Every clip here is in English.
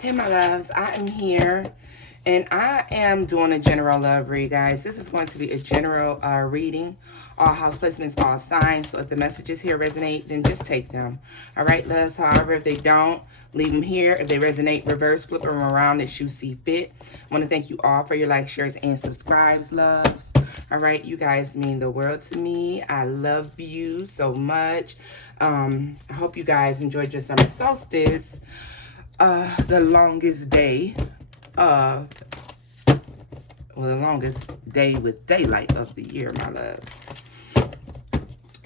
Hey, my loves, I am here and I am doing a general love read, guys. This is going to be a general reading. All house placements, all signs. So if the messages here resonate, then just take them. All right, loves. However, if they don't, leave them here. If they resonate, reverse, flip them around as you see fit. I want to thank you all for your likes, shares, and subscribes, loves. All right, you guys mean the world to me. I love you so much. I hope you guys enjoyed your summer solstice. The longest day, the longest day with daylight of the year, my loves.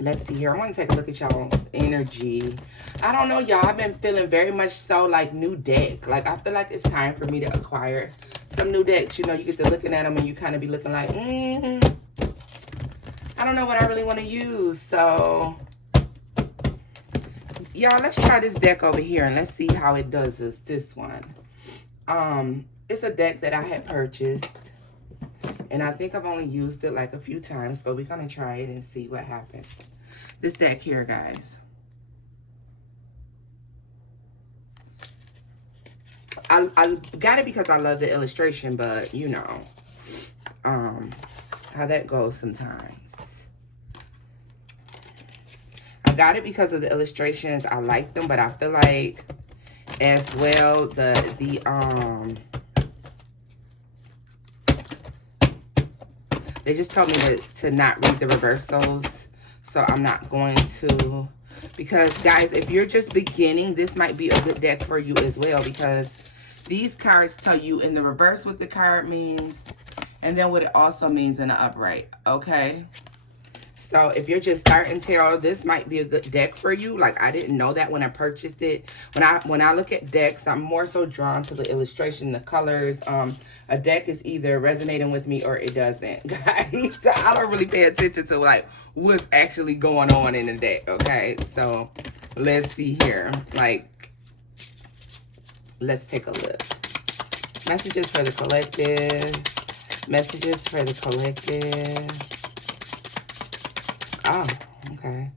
Let's see here. I want to take a look at y'all's energy. I don't know, y'all. I've been feeling very much so like new deck. Like, I feel like it's time for me to acquire some new decks. You know, you get to looking at them and you kind of be looking like, I don't know what I really want to use. So, y'all, let's try this deck over here and let's see how it does us. This one. It's a deck that I had purchased. And I think I've only used it like a few times, but we're going to try it and see what happens. This deck here, guys. I got it because I love the illustration, but you know, how that goes sometimes. I got it because of the illustrations. I like them, but I feel like as well they just told me to not read the reversals, so I'm not going to. Because, guys, if you're just beginning, this might be a good deck for you as well, because these cards tell you in the reverse what the card means, and then what it also means in the upright, okay? So if you're just starting tarot, this might be a good deck for you. Like, I didn't know that when I purchased it. When I look at decks, I'm more so drawn to the illustration, the colors. A deck is either resonating with me or it doesn't, guys. So I don't really pay attention to like what's actually going on in the deck, okay? So let's see here. Like, let's take a look. Messages for the collective. Messages for the collective. Oh, okay.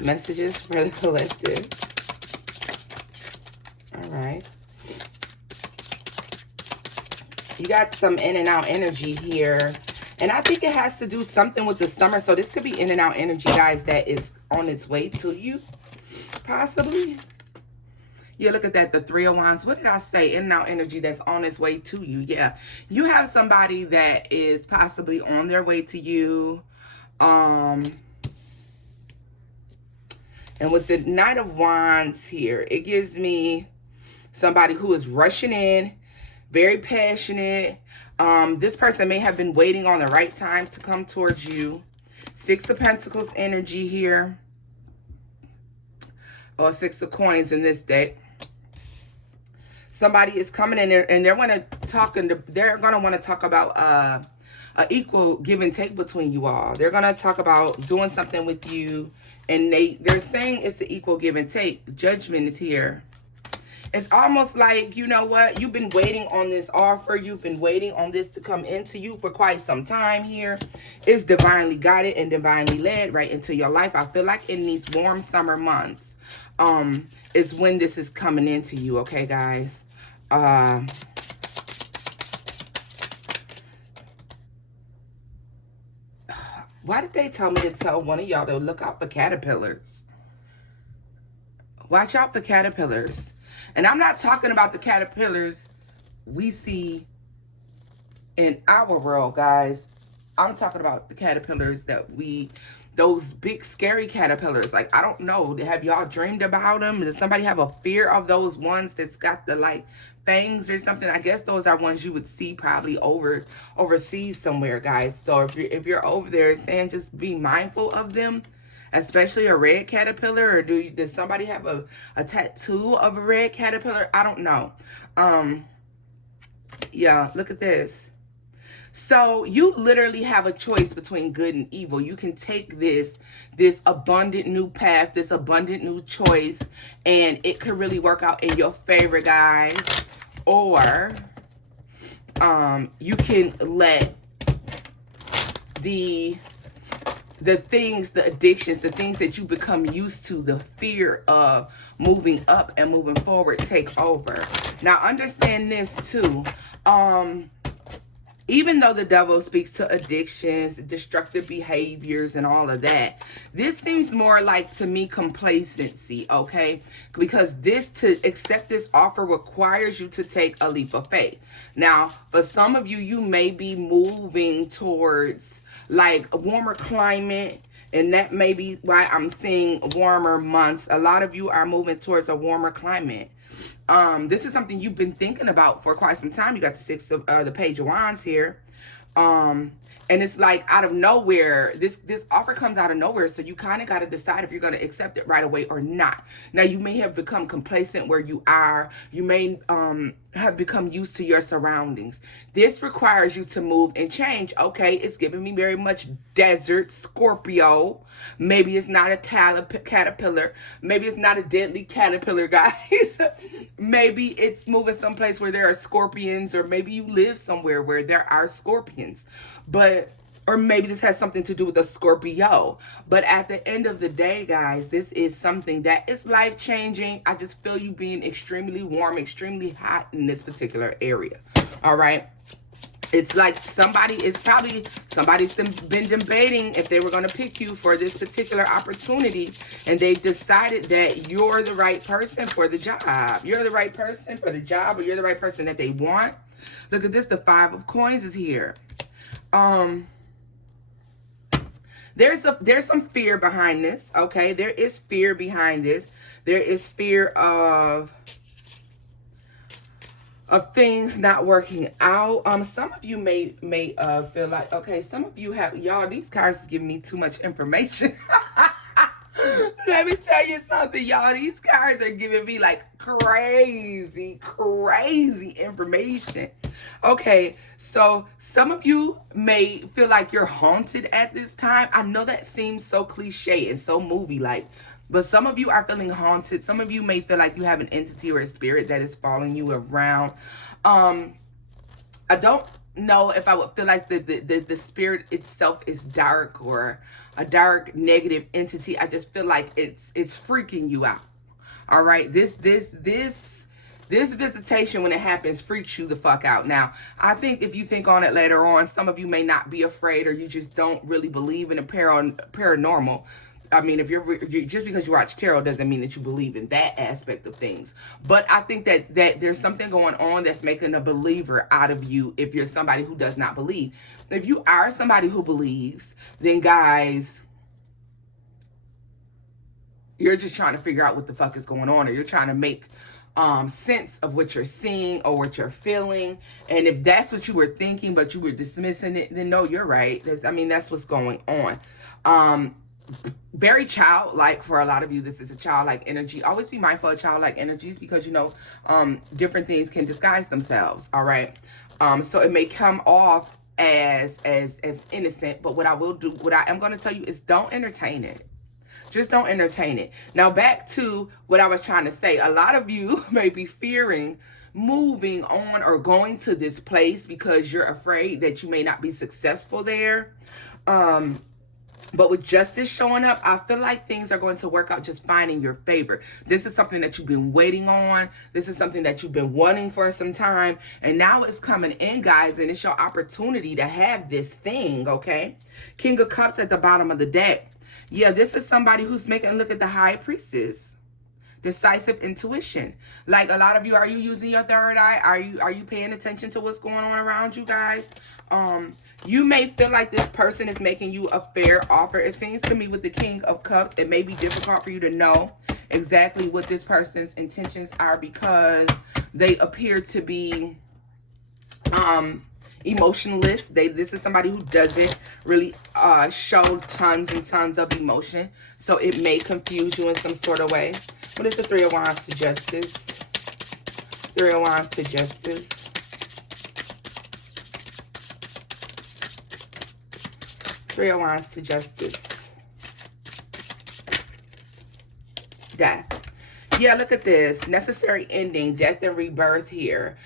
Messages for the collective. All right. You got some in and out energy here. And I think it has to do something with the summer. So this could be in and out energy, guys, that is on its way to you. Possibly. Yeah, look at that. The Three of Wands. What did I say? In and out energy that's on its way to you. Yeah. You have somebody that is possibly on their way to you. And with the Knight of Wands here, it gives me somebody who is rushing in, very passionate. This person may have been waiting on the right time to come towards you. Six of Pentacles energy here. Or Six of Coins in this deck. Somebody is coming in there and they're going to talk, and they're going to want to talk about an equal give and take between you all. They're going to talk about doing something with you, and they're saying it's an equal give and take. Judgment is here. It's almost like, you know what, you've been waiting on this offer. You've been waiting on this to come into you for quite some time here. It's divinely guided and divinely led right into your life. I feel like in these warm summer months is when this is coming into you, okay, guys? Why did they tell me to tell one of y'all to look out for caterpillars? Watch out for caterpillars. And I'm not talking about the caterpillars we see in our world, guys. I'm talking about the caterpillars that those big scary caterpillars. Like, I don't know. Have y'all dreamed about them? Does somebody have a fear of those ones that's got the like fangs or something? I guess those are ones you would see probably overseas somewhere, guys. So if you're over there, saying just be mindful of them, especially a red caterpillar. Or does somebody have a tattoo of a red caterpillar? I don't know. Yeah, look at this. So you literally have a choice between good and evil. You can take this abundant new path, this abundant new choice, and it could really work out in your favor, guys. Or you can let the the things, the addictions, the things that you become used to, the fear of moving up and moving forward take over. Now understand this too. Even though the devil speaks to addictions, destructive behaviors, and all of that, this seems more like, to me, complacency, okay? Because to accept this offer requires you to take a leap of faith. Now, for some of you, you may be moving towards like a warmer climate, and that may be why I'm seeing warmer months. A lot of you are moving towards a warmer climate. This is something you've been thinking about for quite some time. You got the six of the Page of Wands here. And it's like out of nowhere, this offer comes out of nowhere. So you kind of got to decide if you're going to accept it right away or not. Now, you may have become complacent where you are. You may have become used to your surroundings. This requires you to move and change. Okay, it's giving me very much desert, Scorpio. Maybe it's not a caterpillar. Maybe it's not a deadly caterpillar, guys. Maybe it's moving someplace where there are scorpions, or maybe you live somewhere where there are scorpions. Or maybe this has something to do with a Scorpio. But at the end of the day, guys, this is something that is life-changing. I just feel you being extremely warm, extremely hot in this particular area. All right? It's like somebody's been debating if they were going to pick you for this particular opportunity, and they've decided that you're the right person for the job. You're the right person for the job, or you're the right person that they want. Look at this. The Five of Coins is here. There's some fear behind this, okay? There is fear behind this. There is fear of things not working out. Some of you may feel like, okay, some of you have, y'all, these cards is giving me too much information. Let me tell you something, y'all. These cards are giving me like crazy information. Okay, so some of you may feel like you're haunted at this time. I know that seems so cliche and so movie-like, but some of you are feeling haunted. Some of you may feel like you have an entity or a spirit that is following you around. I don't know if I would feel like the spirit itself is dark or a dark negative entity. I just feel like it's freaking you out. All right, this visitation, when it happens, freaks you the fuck out. Now, I think if you think on it later on, some of you may not be afraid, or you just don't really believe in the paranormal. I mean, if you're just because you watch tarot doesn't mean that you believe in that aspect of things. But I think that there's something going on that's making a believer out of you if you're somebody who does not believe. If you are somebody who believes, then guys, you're just trying to figure out what the fuck is going on, or you're trying to make sense of what you're seeing or what you're feeling. And if that's what you were thinking, but you were dismissing it, then no, you're right. That's what's going on. Very childlike for a lot of you. This is a childlike energy. Always be mindful of childlike energies, because, you know, different things can disguise themselves. All right. So it may come off as innocent, but what I am going to tell you is don't entertain it. Just don't entertain it. Now, back to what I was trying to say. A lot of you may be fearing moving on or going to this place because you're afraid that you may not be successful there. But with justice showing up, I feel like things are going to work out just fine in your favor. This is something that you've been waiting on. This is something that you've been wanting for some time. And now it's coming in, guys, and it's your opportunity to have this thing, okay? King of Cups at the bottom of the deck. Yeah, this is somebody who's making a look at the High Priestess. Decisive intuition. Like, a lot of you, are you using your third eye? Are you paying attention to what's going on around you, guys? You may feel like this person is making you a fair offer. It seems to me with the King of Cups, it may be difficult for you to know exactly what this person's intentions are, because they appear to be emotionless. This is somebody who doesn't really show tons and tons of emotion, so it may confuse you in some sort of way. What is the Three of Wands to Justice? Three of Wands to Justice. Three of Wands to Justice. Death. Yeah, look at this. Necessary ending, death and rebirth here.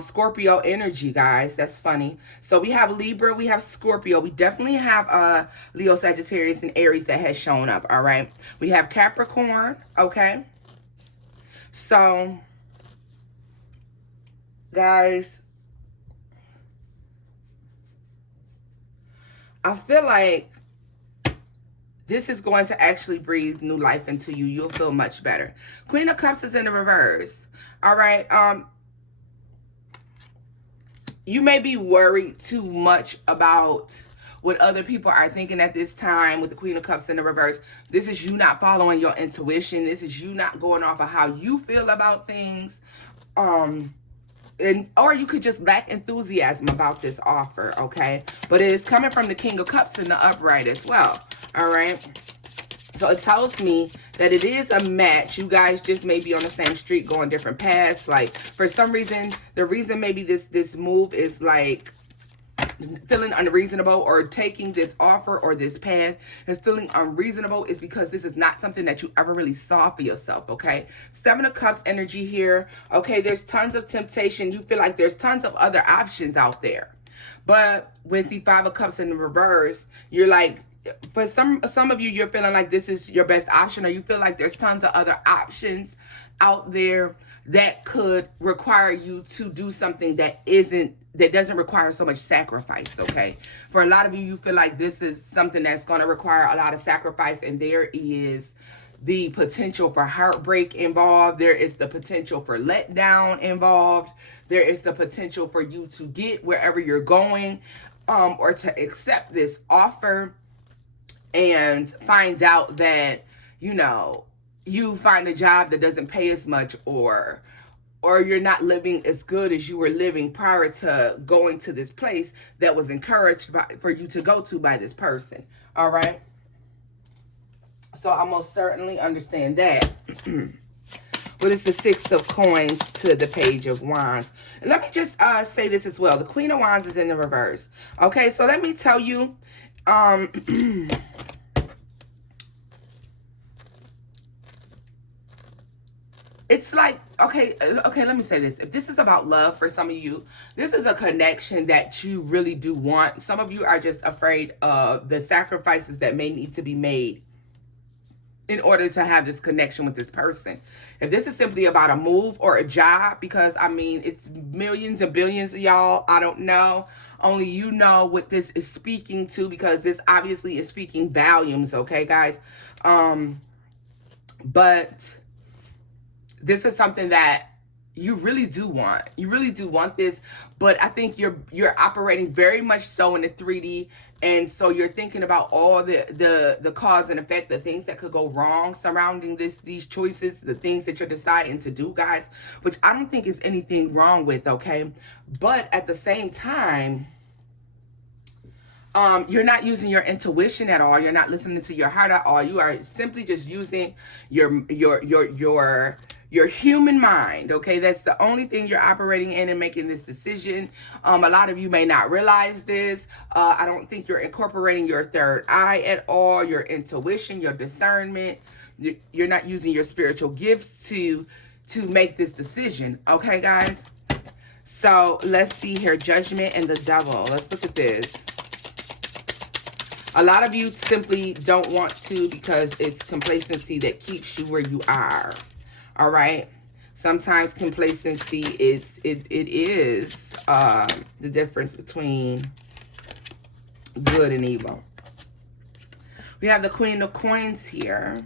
Scorpio energy, guys. That's funny. So we have Libra, we have Scorpio. We definitely have Leo, Sagittarius, and Aries that has shown up, all right? We have Capricorn, okay? So, guys, I feel like this is going to actually breathe new life into you. You'll feel much better. Queen of Cups is in the reverse. All right. You may be worried too much about what other people are thinking at this time with the Queen of Cups in the reverse. This is you not following your intuition. This is you not going off of how you feel about things. Or you could just lack enthusiasm about this offer, okay? But it is coming from the King of Cups in the upright as well, all right? So it tells me that it is a match. You guys just may be on the same street going different paths. Like, for some reason, the reason maybe this move is like feeling unreasonable, or taking this offer or this path and feeling unreasonable, is because this is not something that you ever really saw for yourself, okay? Seven of Cups energy here, okay? There's tons of temptation. You feel like there's tons of other options out there. But with the Five of Cups in the reverse, you're like, for some of you, you're feeling like this is your best option, or you feel like there's tons of other options out there that could require you to do something that doesn't require so much sacrifice, okay? For a lot of you, you feel like this is something that's going to require a lot of sacrifice, and there is the potential for heartbreak involved. There is the potential for letdown involved. There is the potential for you to get wherever you're going, or to accept this offer and find out that, you know, you find a job that doesn't pay as much, or you're not living as good as you were living prior to going to this place that was encouraged for you to go to by this person. All right. So I most certainly understand that. But it's the Six of Coins to the Page of Wands. And let me just say this as well. The Queen of Wands is in the reverse. Okay, so let me tell you, it's like, okay, let me say this. If this is about love for some of you, this is a connection that you really do want. Some of you are just afraid of the sacrifices that may need to be made in order to have this connection with this person. If this is simply about a move or a job, because, I mean, it's millions and billions of y'all, I don't know. Only you know what this is speaking to, because this obviously is speaking volumes, okay, guys? But this is something that you really do want. You really do want this, but I think you're operating very much so in the 3D, and so you're thinking about all the cause and effect, the things that could go wrong surrounding these choices, the things that you're deciding to do, guys, which I don't think is anything wrong with, okay? But at the same time, you're not using your intuition at all. You're not listening to your heart at all. You are simply just using your human mind, okay? That's the only thing you're operating in and making this decision. A lot of you may not realize this. I don't think you're incorporating your third eye at all, your intuition, your discernment. You're not using your spiritual gifts to make this decision, okay, guys? So let's see here, Judgment and the Devil. Let's look at this. A lot of you simply don't want to, because it's complacency that keeps you where you are. All right. Sometimes complacency it is the difference between good and evil. We have the Queen of Coins here.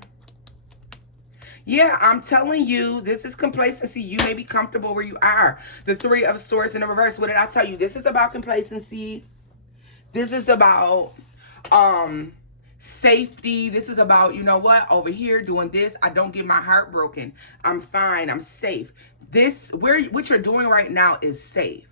Yeah, I'm telling you, this is complacency. You may be comfortable where you are. The Three of Swords in the reverse. What did I tell you? This is about complacency. This is about safety. This is about, you know what, over here doing this, I don't get my heart broken. I'm fine. I'm safe. What you're doing right now is safe.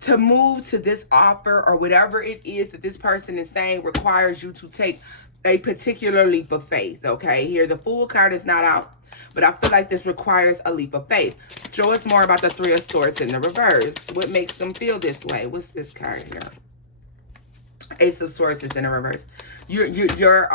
To move to this offer or whatever it is that this person is saying requires you to take a particular leap of faith, okay? Here, the Fool card is not out, but I feel like this requires a leap of faith. Show us more about the Three of Swords in the reverse. What makes them feel this way? What's this card here? Ace of Swords is in the reverse. You're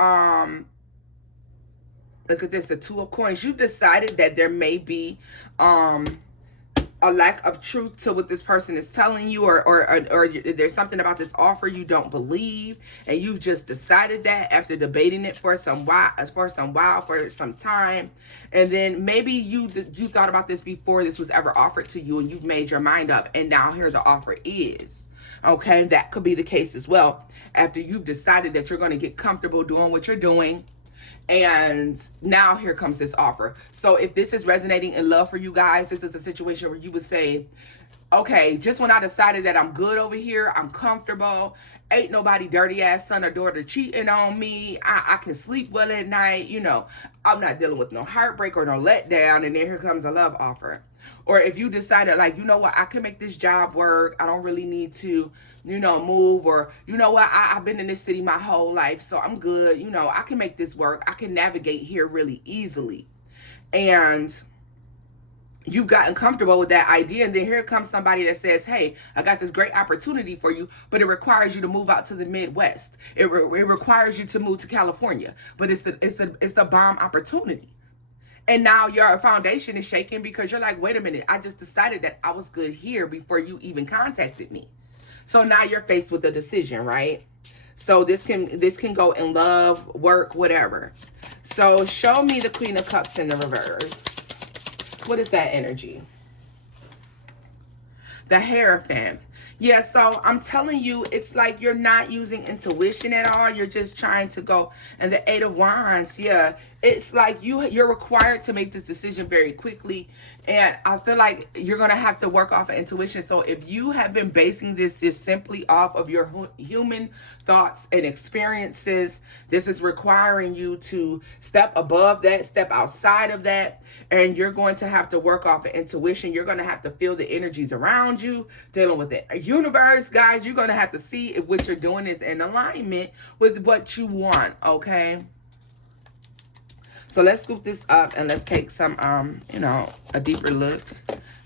Look at this, the Two of Coins. You've decided that there may be a lack of truth to what this person is telling you, or there's something about this offer you don't believe, and you've just decided that after debating it for some time, and then maybe you thought about this before this was ever offered to you, and you've made your mind up, and now here the offer is. Okay, that could be the case as well. After you've decided that you're going to get comfortable doing what you're doing, and now here comes this offer. So if this is resonating in love for you guys, this is a situation where you would say, okay, just when I decided that I'm good over here, I'm comfortable, ain't nobody dirty ass son or daughter cheating on me, I can sleep well at night, you know, I'm not dealing with no heartbreak or no letdown, and then here comes a love offer. Or if you decided, like, you know what, I can make this job work, I don't really need to, you know, move, or, you know what, I've been in this city my whole life, so I'm good, you know, I can make this work, I can navigate here really easily. And you've gotten comfortable with that idea, and then here comes somebody that says, hey, I got this great opportunity for you, but it requires you to move out to the Midwest. It requires you to move to California, but it's a bomb opportunity. And now your foundation is shaking because you're like, wait a minute, I just decided that I was good here before you even contacted me. So now you're faced with a decision, right? So this can go in love, work, whatever. So show me the Queen of Cups in the reverse. What is that energy? The Hierophant. Yeah, so I'm telling you, it's like you're not using intuition at all. You're just trying to go. And the Eight of Wands, yeah, it's like you're required to make this decision very quickly. And I feel like you're going to have to work off of intuition. So if you have been basing this just simply off of your human thoughts and experiences, this is requiring you to step above that, step outside of that. And you're going to have to work off of intuition. You're going to have to feel the energies around you, dealing with the universe, guys. You're going to have to see if what you're doing is in alignment with what you want, okay? So let's scoop this up and let's take some, you know, a deeper look,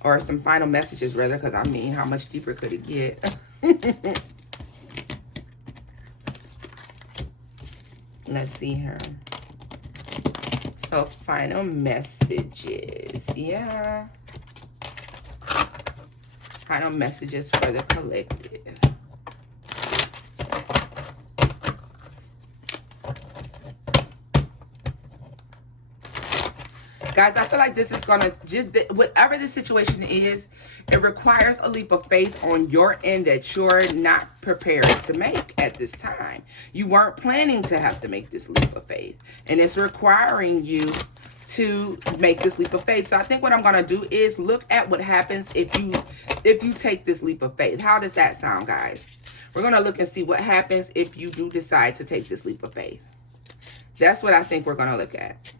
or some final messages rather, because I mean, how much deeper could it get? Let's see here. So final messages, yeah. Final messages for the collective. Guys, I feel like this is going to, just whatever the situation is, it requires a leap of faith on your end that you're not prepared to make at this time. You weren't planning to have to make this leap of faith. And it's requiring you to make this leap of faith. So I think what I'm going to do is look at what happens if you take this leap of faith. How does that sound, guys? We're going to look and see what happens if you do decide to take this leap of faith. That's what I think we're going to look at.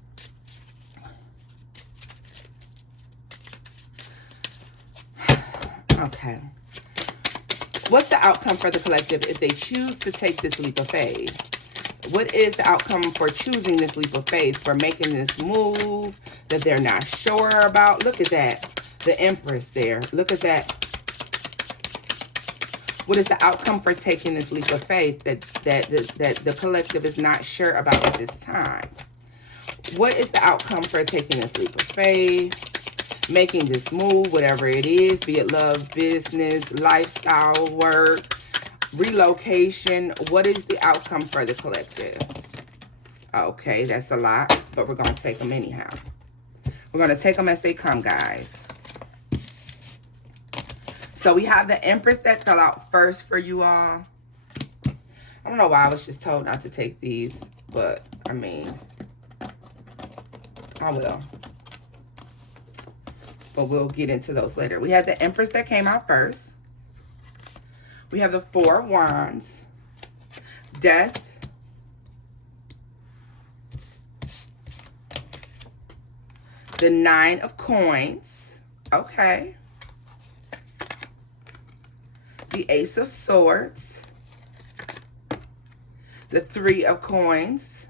Okay. What's the outcome for the collective if they choose to take this leap of faith? What is the outcome for choosing this leap of faith, for making this move that they're not sure about? Look at that. The Empress there. Look at that. What is the outcome for taking this leap of faith that the collective is not sure about at this time? What is the outcome for taking this leap of faith? Making this move, whatever it is, be it love, business, lifestyle, work, relocation. What is the outcome for the collective? Okay, that's a lot, but we're going to take them anyhow. We're going to take them as they come, guys. So we have the Empress that fell out first for you all. I don't know why I was just told not to take these, but I mean, I will. But we'll get into those later. We have the Empress that came out first. We have the Four of Wands, Death, the Nine of Coins, okay, the Ace of Swords, the Three of Coins,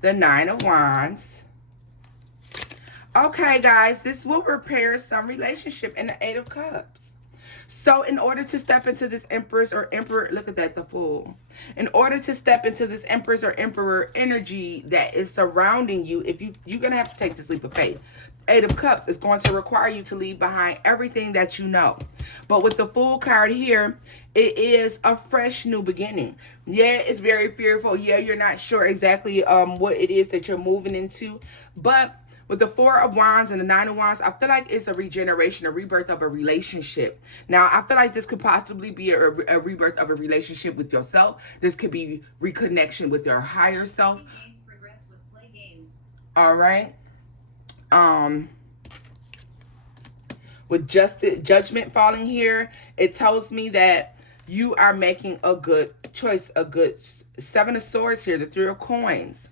the Nine of Wands. Okay, guys, this will repair some relationship in the Eight of Cups. So in order to step into this Empress or Emperor, look at that, the Fool. In order to step into this Empress or Emperor energy that is surrounding you, you're going to have to take this leap of faith. Eight of Cups is going to require you to leave behind everything that you know. But with the Fool card here, it is a fresh new beginning. Yeah, it's very fearful. Yeah, you're not sure exactly what it is that you're moving into. But with the Four of Wands and the Nine of Wands, I feel like it's a regeneration, a rebirth of a relationship. Now, I feel like this could possibly be a rebirth of a relationship with yourself. This could be reconnection with your higher self. All right. With judgment falling here, it tells me that you are making a good choice, a good Seven of Swords here, the Three of Coins.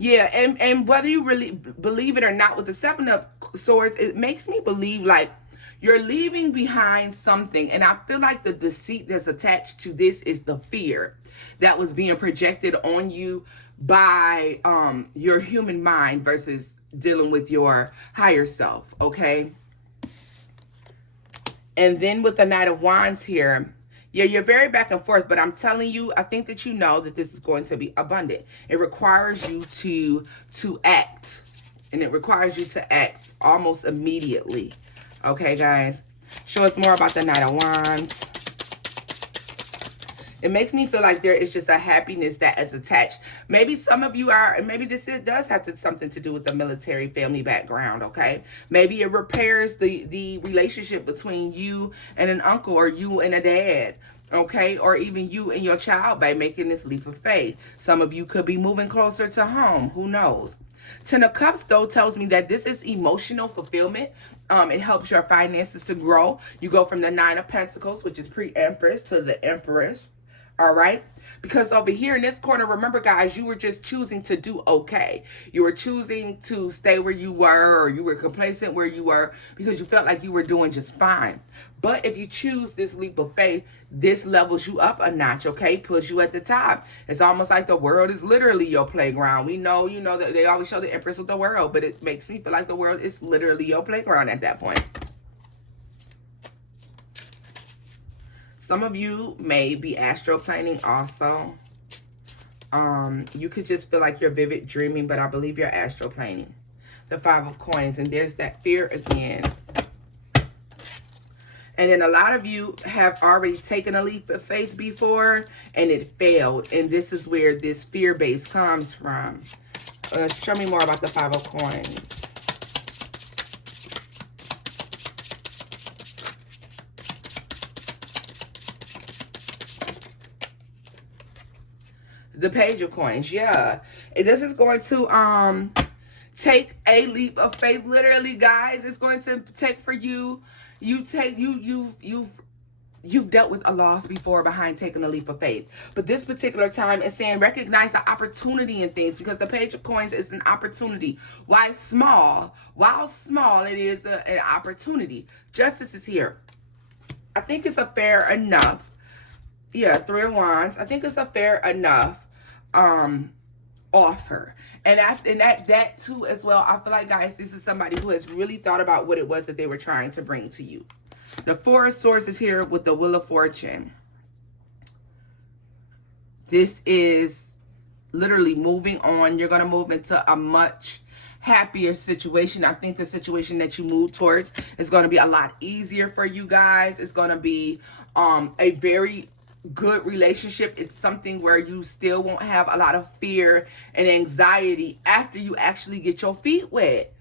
Yeah, and whether you really believe it or not, with the Seven of Swords, it makes me believe like you're leaving behind something. And I feel like the deceit that's attached to this is the fear that was being projected on you by your human mind versus dealing with your higher self, okay? And then with the Knight of Wands here, yeah, you're very back and forth, but I'm telling you, I think that you know that this is going to be abundant. It requires you to act, and it requires you to act almost immediately. Okay, guys? Show us more about the Knight of Wands. It makes me feel like there is just a happiness that is attached. Maybe some of you are, and maybe does have something to do with the military family background, okay? Maybe it repairs the relationship between you and an uncle or you and a dad, okay? Or even you and your child by making this leap of faith. Some of you could be moving closer to home. Who knows? Ten of Cups, though, tells me that this is emotional fulfillment. It helps your finances to grow. You go from the Nine of Pentacles, which is pre-Empress, to the Empress. All right? Because over here in this corner, remember, guys, you were just choosing to do okay. You were choosing to stay where you were, or you were complacent where you were because you felt like you were doing just fine. But if you choose this leap of faith, this levels you up a notch, okay? Puts you at the top. It's almost like the world is literally your playground. We know, you know, that they always show the Empress with the world, but it makes me feel like the world is literally your playground at that point. Some of you may be astroplaning also. You could just feel like you're vivid dreaming, but I believe you're astroplaning. The Five of Coins, and there's that fear again. And then a lot of you have already taken a leap of faith before, and it failed. And this is where this fear base comes from. Show me more about the Five of Coins. The Page of Coins, yeah. And this is going to take a leap of faith. Literally, guys, it's going to take for you. You've dealt with a loss before behind taking a leap of faith. But this particular time is saying recognize the opportunity in things, because the Page of Coins is an opportunity. While small, it is an opportunity. Justice is here. I think it's a fair enough. Yeah, Three of Wands. I think it's a fair enough offer. And after that too as well, I feel like, guys, this is somebody who has really thought about what it was that they were trying to bring to you. The Four of Swords is here with the Wheel of Fortune. This is literally moving on. You're going to move into a much happier situation. I think the situation that you move towards is going to be a lot easier for you guys. It's going to be a very good relationship. It's something where you still won't have a lot of fear and anxiety after you actually get your feet wet.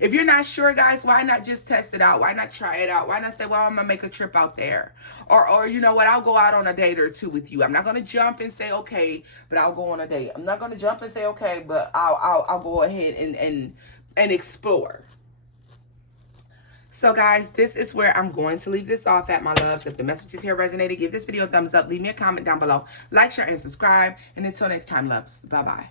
If you're not sure, guys, why not just test it out? Why not try it out? Why not say, well, I'm going to make a trip out there? Or you know what, I'll go out on a date or two with you. I'm not going to jump and say, okay, but I'll go on a date. I'm not going to jump and say, okay, but I'll go ahead and explore. So, guys, this is where I'm going to leave this off at, my loves. If the messages here resonated, give this video a thumbs up. Leave me a comment down below. Like, share, and subscribe. And until next time, loves. Bye-bye.